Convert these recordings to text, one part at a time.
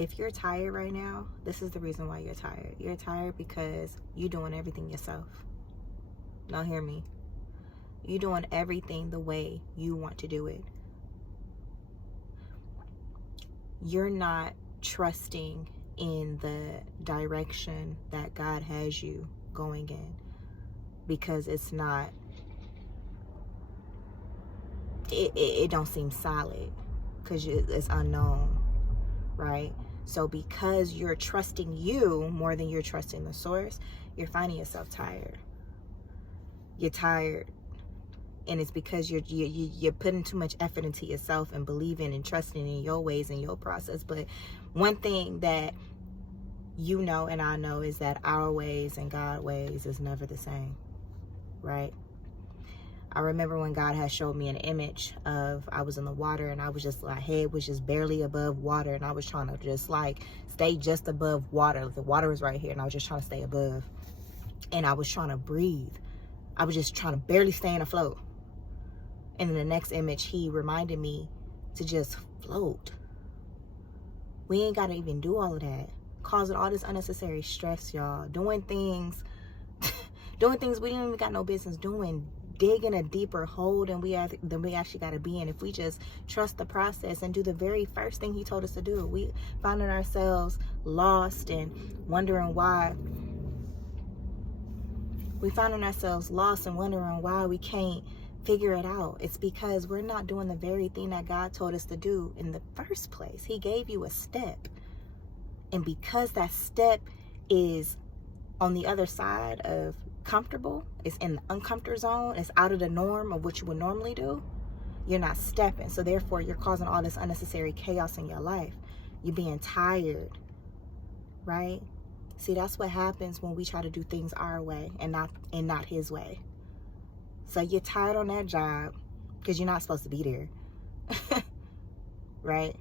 If you're tired right now, this is the reason why you're tired. You're tired because you're doing everything yourself. Now hear me. You're doing everything the way you want to do it. You're not trusting in the direction that God has you going in, because it's not, it don't seem solid, because it's unknown, right? So because you're trusting you more than you're trusting the source, you're finding yourself tired. You're tired, and it's because you're putting too much effort into yourself and believing and trusting in your ways and your process. But one thing that you know and I know is that our ways and God's ways is never the same, right? I remember when God had showed me an image of, I was in the water and I was just, my head was just barely above water, and I was trying to just like stay just above water. The water was right here and I was just trying to stay above, and I was trying to breathe. I was just trying to barely stay in afloat. And in the next image, he reminded me to just float. We ain't got to even do all of that. Causing all this unnecessary stress, y'all. Doing things we don't even got no business doing. Digging a deeper hole than we actually got to be in. If we just trust the process and do the very first thing he told us to do. We finding ourselves lost and wondering why. We finding ourselves lost and wondering why we can't figure it out. It's because we're not doing the very thing that God told us to do in the first place. He gave you a step. And because that step is on the other side of comfortable, it's in the uncomfortable zone, it's out of the norm of what you would normally do, you're not stepping. So therefore, you're causing all this unnecessary chaos in your life. You're being tired, right? See, that's what happens when we try to do things our way and not his way. So you're tired on that job because you're not supposed to be there, right?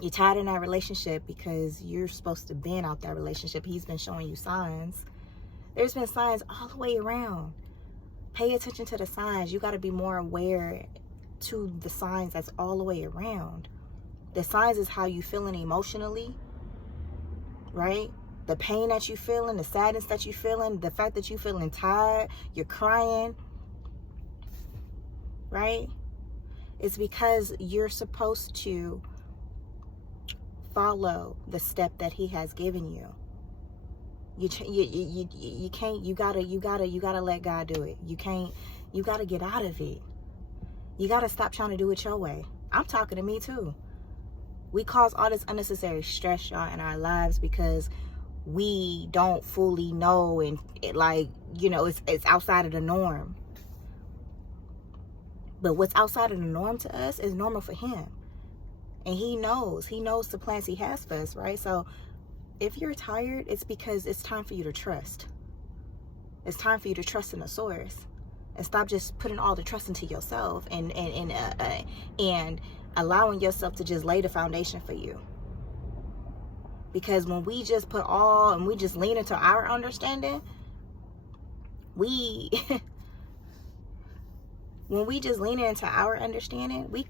You're tired in that relationship because you're supposed to be out that relationship. He's been showing you signs. There's been signs all the way around. Pay attention to the signs. You got to be more aware to the signs that's all the way around. The signs is how you feeling emotionally, right? The pain that you feeling, the sadness that you feeling, the fact that you feeling tired, you're crying, right? It's because you're supposed to follow the step that he has given you. You can't, you gotta let God do it. You gotta get out of it. You gotta stop trying to do it your way. I'm talking to me too. We cause all this unnecessary stress, y'all, in our lives because we don't fully know, and it's outside of the norm. But what's outside of the norm to us is normal for him. And he knows the plans he has for us, right? So if you're tired, it's because it's time for you to trust. It's time for you to trust in the source and stop just putting all the trust into yourself and allowing yourself to just lay the foundation for you. Because when we just put all and we just lean into our understanding, when we just lean into our understanding, we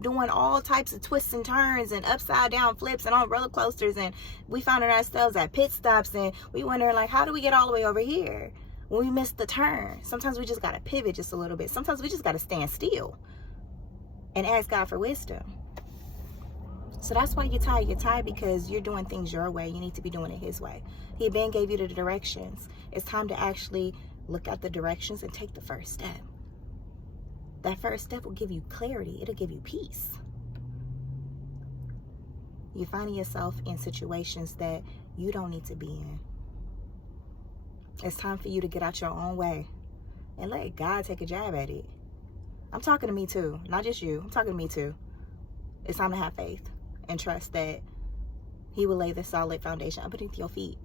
doing all types of twists and turns and upside down flips and on roller coasters, and we finding ourselves at pit stops, and we wondering like, how do we get all the way over here when we missed the turn? Sometimes we just got to pivot just a little bit. Sometimes we just got to stand still and ask God for wisdom. So that's why you're tired. You're tired because you're doing things your way. You need to be doing it his way. He then gave you the directions. It's time to actually look at the directions and take the first step. That first step will give you clarity. It'll give you peace. You're finding yourself in situations that you don't need to be in. It's time for you to get out your own way and let God take a jab at it. I'm talking to me too, not just you. I'm talking to me too. It's time to have faith and trust that he will lay the solid foundation underneath your feet.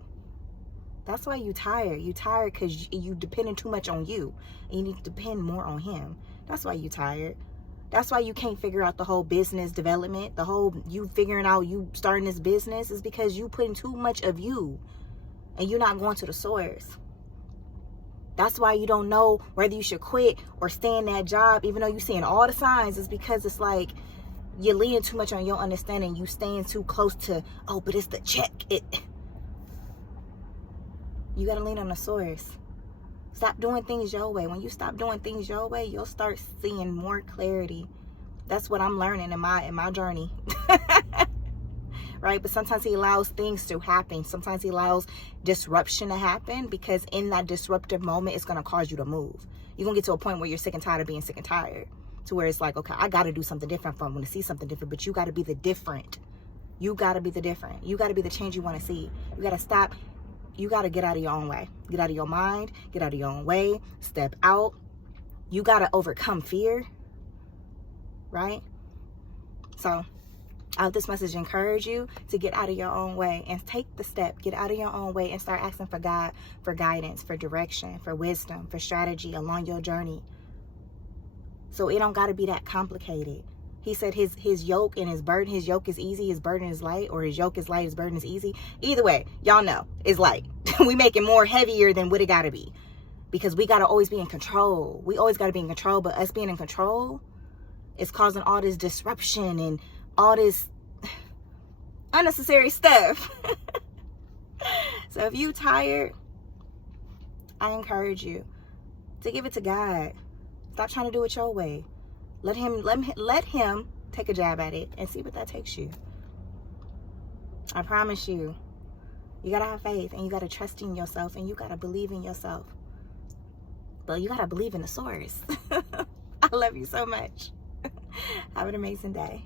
That's why you're tired. You're tired because you depending too much on you. And you need to depend more on him. That's why you're tired. That's why you can't figure out the whole business development. The whole you figuring out you starting this business is because you putting too much of you. And you're not going to the source. That's why you don't know whether you should quit or stay in that job. Even though you're seeing all the signs. It's because it's like you're leaning too much on your understanding. You staying too close to, oh, but it's the check. You got to lean on the source. Stop doing things your way. When you stop doing things your way, you'll start seeing more clarity. That's what I'm learning in my journey. Right? But sometimes he allows things to happen. Sometimes he allows disruption to happen, because in that disruptive moment, it's going to cause you to move. You're going to get to a point where you're sick and tired of being sick and tired. To where it's like, okay, I got to do something different if I'm going to see something different. But you got to be the different. You got to be the different. You got to be the change you want to see. You got to stop. You got to get out of your own way. Get out of your mind. Get out of your own way. Step out. You got to overcome fear. Right? So I hope this message encourage you to get out of your own way and take the step. Get out of your own way and start asking for God for guidance, for direction, for wisdom, for strategy along your journey. So it don't got to be that complicated. He said his yoke and his burden, his yoke is easy, his burden is light, or his yoke is light, his burden is easy. Either way, y'all know, it's light. We make it more heavier than what it got to be, because we got to always be in control. We always got to be in control, but us being in control is causing all this disruption and all this unnecessary stuff. So if you tired, I encourage you to give it to God. Stop trying to do it your way. Let him take a jab at it and see what that takes you. I promise you, you gotta have faith, and you gotta trust in yourself, and you gotta believe in yourself. But you gotta believe in the source. I love you so much. Have an amazing day.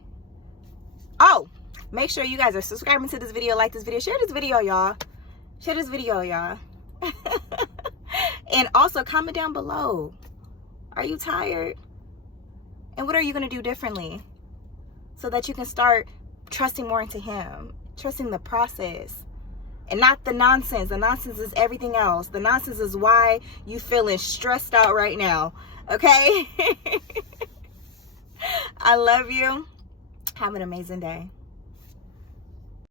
Oh, make sure you guys are subscribing to this video, like this video, share this video, y'all. Share this video, y'all. And also comment down below. Are you tired? And what are you going to do differently so that you can start trusting more into him, trusting the process and not the nonsense. The nonsense is everything else. The nonsense is why you feeling stressed out right now. Okay? I love you. Have an amazing day.